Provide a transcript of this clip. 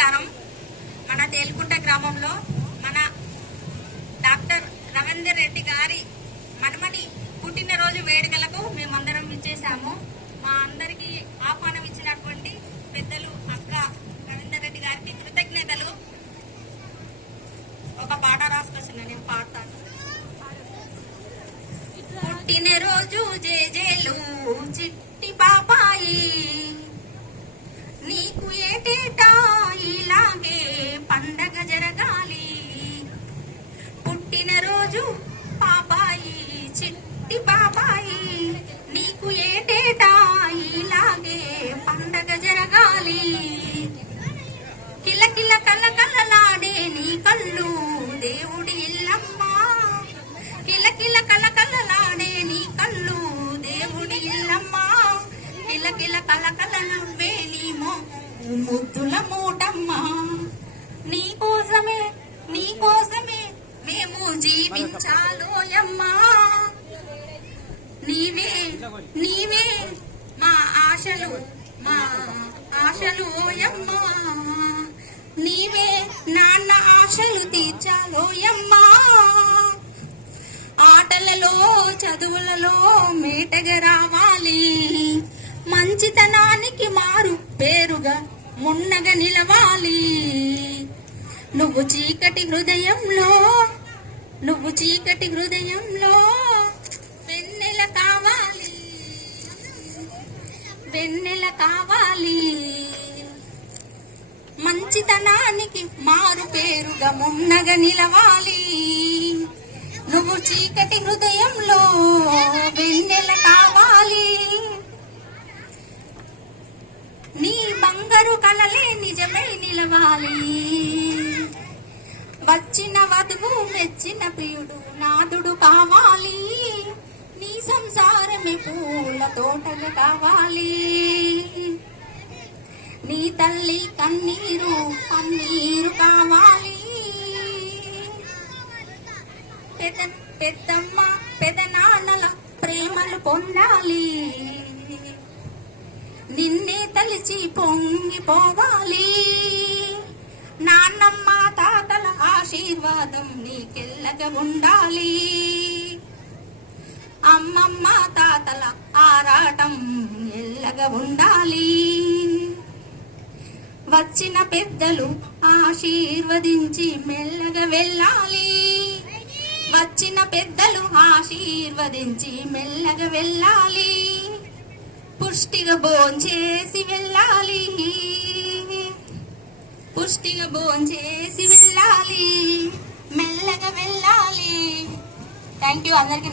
నమస్కారం. మన తేలుకుంట గ్రామంలో మన డాక్టర్ రవీందర్ రెడ్డి గారి మనమని పుట్టినరోజు వేడుకలకు మేమందరం ఇచ్చేసాము. మా అందరికీ ఆహ్వానం ఇచ్చినటువంటి పెద్దలు అక్క రవీందర్ రెడ్డి గారికి కృతజ్ఞతలు. ఒక పాట రాసుకొచ్చిన, నేను పాడతాను. పుట్టినరోజు జేజేలు చిట్టి పాపాయి, నీకు ఏటేటా ఇలాగే పండగ జరగాలి. పుట్టినరోజు పాపాయి చిట్టి పాపాయి, నీకు ఏటేటా ఇలాగే పండగ జరగాలి. కిలకిల కలకలలాడే నీ కళ్ళు దేవుడి ఇల్లమ్మా, కిలకిల కలకలలాడే నీ కళ్ళు దేవుడి ఇల్లమ్మా, కిలకిల కలకల నవ్వే నీ ముద్దుల మూటమ్మా. నీకోసమే మేము జీవించాలోయమ్మా. నీవే మా ఆశలు ఓయమ్మా. నీవే నాన్న ఆశలు తీర్చాలోయమ్మా. ఆటలలో చదువులలో మేటగా రావాలి, మంచితనానికి మారు పేరుగా మున్నగా నిలవాలి. నువ్వు చీకటి హృదయంలో వెన్నెల కావాలి. మంచితనానికి మారు పేరుగా మున్నగా నిలవాలి. నువ్వు చీకటి హృదయంలో వెన్నెల కావాలి. నీ బంగారు కలలే నిజమై నిలవాలి. వచ్చిన వధువు మెచ్చిన ప్రియుడు నాదుడు కావాలి. నీ సంసారమే పూల తోటగా కావాలి. నీ తల్లి కన్నీరు కావాలి. పెద్దమ్మ పెదనాన్నల ప్రేమలు పొందాలి. నిన్నే తలిచి పొంగిపోవాలి. నాన్నమ్మ తాతల ఆశీర్వాదం నీకెల్లగా ఉండాలి. అమ్మమ్మ తాతల ఆరాటం ఎల్లగా ఉండాలి. వచ్చిన పెద్దలు ఆశీర్వదించి మెల్లగా వెళ్ళాలి. వచ్చిన పెద్దలు ఆశీర్వదించి మెల్లగా వెళ్ళాలి. పుష్టిగా భోంచేసి వెళ్ళాలి. మెల్లగా వెళ్ళాలి. థ్యాంక్ యూ అందరికీ.